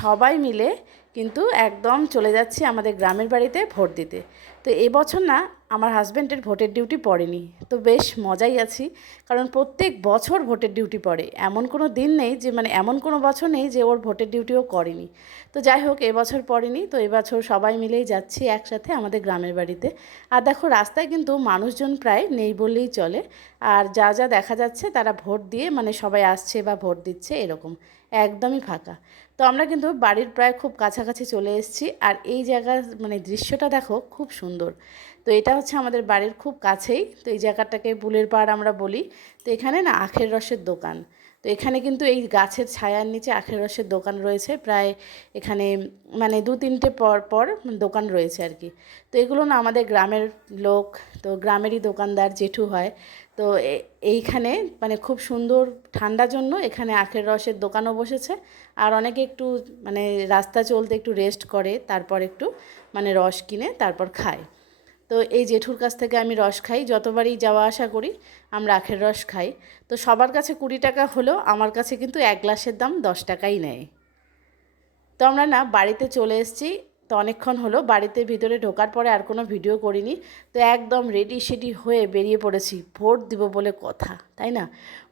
সবাই মিলে কিন্তু একদম চলে যাচ্ছি আমাদের গ্রামের বাড়িতে ভোট দিতে। তো এবছর না আমার হাজব্যান্ডের ভোটের ডিউটি পড়েনি, তো বেশ মজাই আছি। কারণ প্রত্যেক বছর ভোটের ডিউটি পড়ে, এমন কোনো দিন নেই যে এমন কোনো বছর নেই যে ওর ভোটের ডিউটিও করেনি। তো যাই হোক, এবছর পড়েনি, তো এবছর সবাই মিলেই যাচ্ছি একসাথে আমাদের গ্রামের বাড়িতে। আর দেখো রাস্তায় কিন্তু মানুষজন প্রায় নেই বললেই চলে। আর যা যা দেখা যাচ্ছে তারা ভোট দিয়ে সবাই আসছে বা ভোট দিচ্ছে, এরকম একদমই ফাঁকা। তো আমরা কিন্তু বাড়ির প্রায় খুব কাছাকাছি চলে এসেছি। আর এই জায়গার দৃশ্যটা দেখো খুব সুন্দর। তো এটা হচ্ছে আমাদের বাড়ির খুব কাছেই। তো এই জায়গাটাকে বুলের পাড় আমরা বলি। তো এখানে না আখের রসের দোকান। তো এখানে কিন্তু এই গাছের ছায়ার নিচে আখের রসের দোকান রয়েছে প্রায়। এখানে দু তিনটে পর পর দোকান রয়েছে আর কি। তো এগুলো না আমাদের গ্রামের লোক, তো গ্রামেরই দোকানদার জেঠু হয়। তো এইখানে খুব সুন্দর ঠান্ডার জন্য এখানে আখের রসের দোকানও বসেছে। আর অনেকে একটু রাস্তা চলতে একটু রেস্ট করে, তারপর একটু রস কিনে তারপর খায়। তো এই জেঠুর কাছ থেকে আমি রস খাই, যতবারই যাওয়া আসা করি আমরা আখের রস খাই। তো সবার কাছে 20 টাকা হলেও আমার কাছে কিন্তু এক গ্লাসের দাম 10 টাকাই নেয়। তো আমরা না বাড়িতে চলে এসেছি। তো অনেকক্ষণ হলো বাড়িতে ভিতরে ঢোকার পরে আর কোনো ভিডিও করিনি। তো একদম রেডি সেডি হয়ে বেরিয়ে পড়েছি, ভোট দিব বলে কথা, তাই না?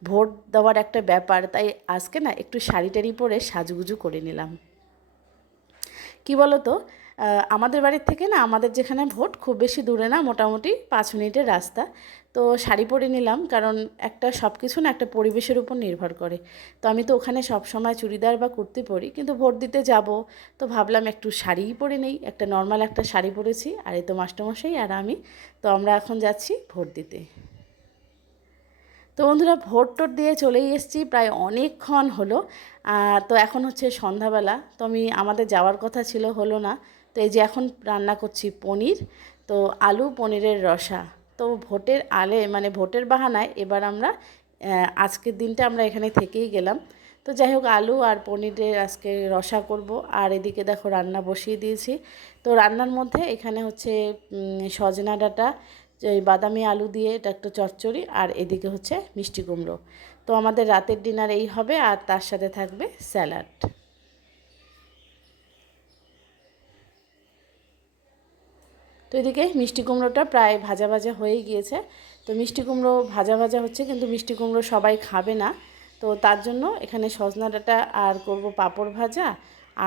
ভোট দেওয়ার একটা ব্যাপার, তাই আজকে না একটু শাড়ি টাড়ি পরে সাজুগুজু করে নিলাম। কি বলো তো, আমাদের বাড়ির থেকে না আমাদের যেখানে ভোট খুব বেশি দূরে না, মোটামুটি 5 মিনিটের রাস্তা। তো শাড়ি পরে নিলাম, কারণ সব কিছু না একটা পরিবেশের উপর নির্ভর করে। তো আমি তো ওখানে সব সময় চুড়িদার বা কুর্তি পরি, কিন্তু ভোট দিতে যাব তো ভাবলাম একটু শাড়িই পরে নেই। একটা নর্মাল একটা শাড়ি পরেছি, আর এই তো মাস্টারমশাই আর আমি। তো আমরা এখন যাচ্ছি ভোট দিতে। তো বন্ধুরা, ভোট টোট দিয়ে চলেই এসেছি, প্রায় অনেকক্ষণ হলো। তো এখন হচ্ছে সন্ধ্যাবেলা। তো আমাদের যাওয়ার কথা ছিল, হলো না। তো এই যে এখন রান্না করছি পনির, তো আলু পনিরের রসা। তো ভোটের ভোটের বাহানায় এবার আমরা আজকের দিনটা আমরা এখানে থেকেই গেলাম। তো যাই হোক, আলু আর পনিরের আজকে রসা করব। আর এদিকে দেখো রান্না বসিয়ে দিয়েছি। তো রান্নার মধ্যে এখানে হচ্ছে সজনা ডাঁটা, এই বাদামি আলু দিয়ে এটা একটা চচ্চড়ি, আর এদিকে হচ্ছে মিষ্টি কুমড়ো। তো আমাদের রাতের ডিনার এই হবে, আর তার সাথে থাকবে স্যালাড। তো এদিকে মিষ্টি কুমড়োটা প্রায় ভাজা ভাজা হয়ে গিয়েছে। তো মিষ্টি কুমড়ো ভাজা ভাজা হচ্ছে, কিন্তু মিষ্টি কুমড়ো সবাই খাবে না। তো তার জন্য এখানে সজনা ডাঁটা আর করব পাঁপড় ভাজা,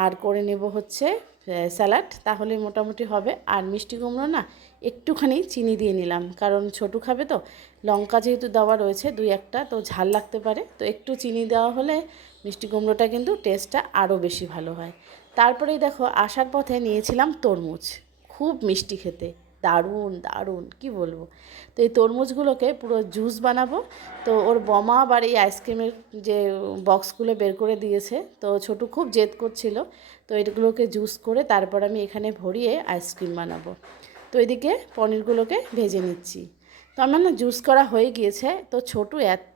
আর করে নেব হচ্ছে স্যালাড, তাহলে মোটামুটি হবে। আর মিষ্টি কুমড়ো না একটুখানি চিনি দিয়ে নিলাম, কারণ ছোটু খাবে তো। লঙ্কা যেহেতু দেওয়া রয়েছে 2-1টা, তো ঝাল লাগতে পারে, তো একটু চিনি দেওয়া হলে মিষ্টি কুমড়োটা কিন্তু টেস্টটা আরও বেশি ভালো হয়। তারপরেই দেখো আসার পথে নিয়েছিলাম তরমুজ, খুব মিষ্টি খেতে, দারুণ দারুণ কি বলবো। তো এই তরমুজগুলোকে পুরো জুস বানাবো। তো ওর বমা আবার এই আইসক্রিমের যে বক্সগুলো বের করে দিয়েছে, তো ছোটু খুব জেদ করছিল। তো এগুলোকে জুস করে তারপর আমি এখানে ভরিয়ে আইসক্রিম বানাবো। তো এদিকে পনিরগুলোকে ভেজে নিচ্ছি। তো আমার না জুস করা হয়ে গিয়েছে। তো ছোটু এত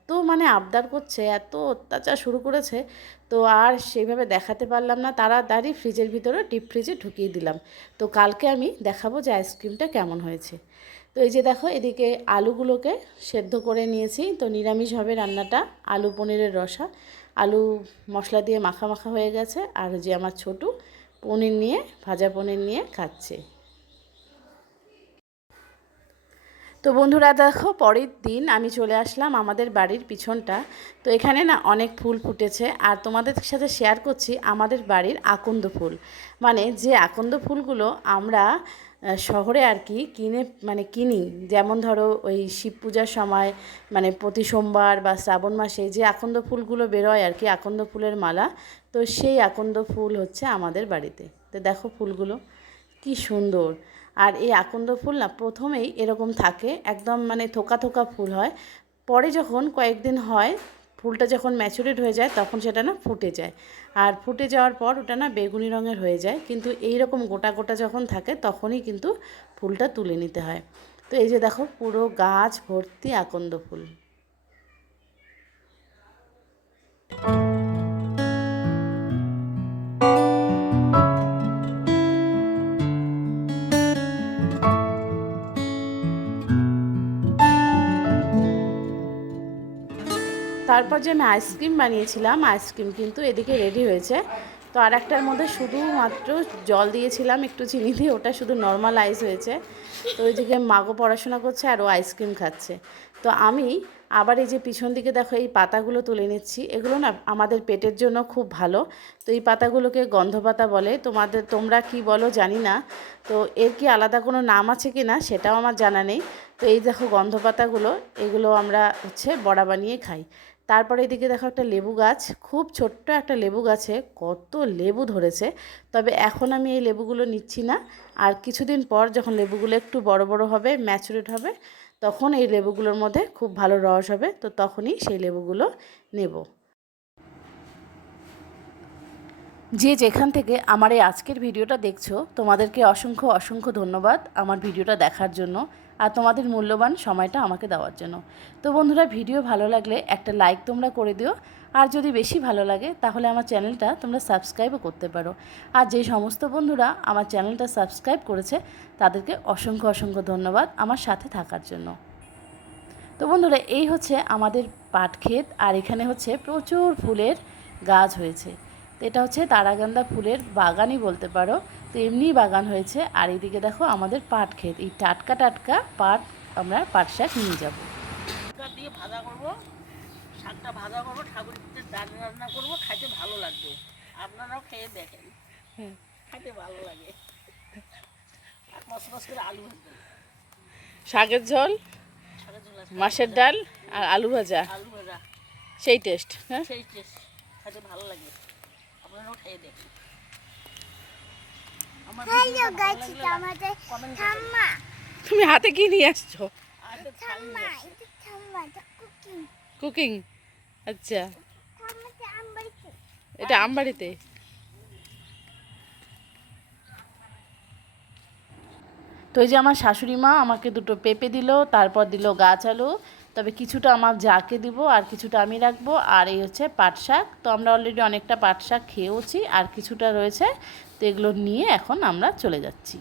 আবদার করছে, এত অত্যাচার শুরু করেছে, তো আর সেইভাবে দেখাতে পারলাম না। তাড়াতাড়ি ফ্রিজের ভিতরে ডিপ ফ্রিজে ঢুকিয়ে দিলাম। তো কালকে আমি দেখাবো যে আইসক্রিমটা কেমন হয়েছে। তো এই যে দেখো এদিকে আলুগুলোকে সেদ্ধ করে নিয়েছি। তো নিরামিষ হবে রান্নাটা, আলু পনিরের রসা। আলু মশলা দিয়ে মাখা মাখা হয়ে গেছে, আর যে আমার ছোটু পনির নিয়ে, ভাজা পনির নিয়ে খাচ্ছে। তো বন্ধুরা দেখো, পরের দিন আমি চলে আসলাম আমাদের বাড়ির পিছনটা। তো এখানে না অনেক ফুল ফুটেছে, আর তোমাদের সাথে শেয়ার করছি আমাদের বাড়ির আকন্দ ফুল। যে আকন্দ ফুলগুলো আমরা শহরে আর কি কিনি, যেমন ধরো ওই শিব পূজার সময়, প্রতি সোমবার বা শ্রাবণ মাসে যে আকন্দ ফুলগুলো বেরোয় আর কি, আকন্দ ফুলের মালা। তো সেই আকন্দ ফুল হচ্ছে আমাদের বাড়িতে। তো দেখো ফুলগুলো কি সুন্দর। আর এই আকন্দ ফুল না প্রথমেই এরকম থাকে, একদম থোকা থোকা ফুল হয়। পরে যখন কয়েকদিন হয়, ফুলটা যখন ম্যাচুরেট হয়ে যায় তখন সেটা না ফুটে যায়। আর ফুটে যাওয়ার পর ওটা না বেগুনি রঙের হয়ে যায়, কিন্তু এই রকম গোটা গোটা যখন থাকে তখনই কিন্তু ফুলটা তুলে নিতে হয়। তো এই যে দেখো পুরো গাছ ভর্তি আকন্দ ফুল। তারপর যে আমি আইসক্রিম বানিয়েছিলাম, আইসক্রিম কিন্তু এদিকে রেডি হয়েছে। তো আর একটার মধ্যে শুধুমাত্র জল দিয়েছিলাম একটু চিনি দিয়ে, ওটা শুধু নর্মাল আইস হয়েছে। তো ওইদিকে মাগো পড়াশোনা করছে আর ও আইসক্রিম খাচ্ছে। তো আমি আবার এই যে পিছন দিকে দেখো এই পাতাগুলো তুলে নিচ্ছি, এগুলো না আমাদের পেটের জন্য খুব ভালো। তো এই পাতাগুলোকে গন্ধ পাতা বলে, তোমরা কি বলো জানি না। তো এর কি আলাদা কোনো নাম আছে কি না সেটাও আমার জানা নেই। তো এই দেখো গন্ধ পাতাগুলো, এগুলো আমরা বড়া বানিয়ে খাই। তারপরে এদিকে দেখো একটা লেবু গাছ, খুব ছোট্ট একটা লেবু গাছে কত লেবু ধরেছে। তবে এখন আমি এই লেবুগুলো নিচ্ছি না, আর কিছুদিন পর যখন লেবুগুলো একটু বড় বড় হবে, ম্যাচুরেট হবে, তখন এই লেবুগুলোর মধ্যে খুব ভালো রস হবে, তো তখনই সেই লেবুগুলো নেব। যে যেখান থেকে আমার এই আজকের ভিডিওটা দেখছো, তোমাদেরকে অসংখ্য অসংখ্য ধন্যবাদ আমার ভিডিওটা দেখার জন্য আর তোমাদের মূল্যবান সময়টা আমাকে দেওয়ার জন্য। তো বন্ধুরা, ভিডিও ভালো লাগলে একটা লাইক তোমরা করে দিও, আর যদি বেশি ভালো লাগে তাহলে আমার চ্যানেলটা তোমরা সাবস্ক্রাইবও করতে পারো। আর যে সমস্ত বন্ধুরা আমার চ্যানেলটা সাবস্ক্রাইব করেছে তাদেরকে অসংখ্য অসংখ্য ধন্যবাদ আমার সাথে থাকার জন্য। তো বন্ধুরা, এই আমাদের পাট ক্ষেত, আর এখানে প্রচুর ফুলের গাছ হয়েছে। তো এটা তারাগন্ধা ফুলের বাগানই বলতে পারো। তো এমনি বাগান হয়েছে, আর এইদিকে দেখো আমাদের পাট ক্ষেত, এই টাটকা টাটকা পাট, আমরা পাট শাক নিয়ে যাবো, দিয়ে ভাজা করবো, শাকটা ভাজা করবো, ঠাকুরের ডাল রান্না করবো, খাইতে ভালো লাগবে। আপনারাও খেয়ে দেখেন, খাইতে ভালো লাগে। আর মশ মশ করে আলু ভাজা, শাকের ঝোল, মাছের ডাল আর আলু ভাজা, সেই টেস্ট। হ্যাঁ, সেই টেস্ট, খাইতে ভালো লাগে। আপনারাও খেয়ে দেখেন। তুমি হাতে কি নিয়ে আসছো? কুকিং, আচ্ছা, এটা আমবাড়িতে। তো এই যে আমার শাশুড়ি মা আমাকে দুটো পেঁপে দিল, তারপর দিল গাছ আলু, তবে কিছুটা আমার যাকে দিব আর কিছুটা আমি রাখবো। আর এই পাট শাক, তো আমরা অলরেডি অনেকটা পাট শাক খেয়েওছি, আর কিছুটা রয়েছে। তো এগুলো নিয়ে এখন আমরা চলে যাচ্ছি।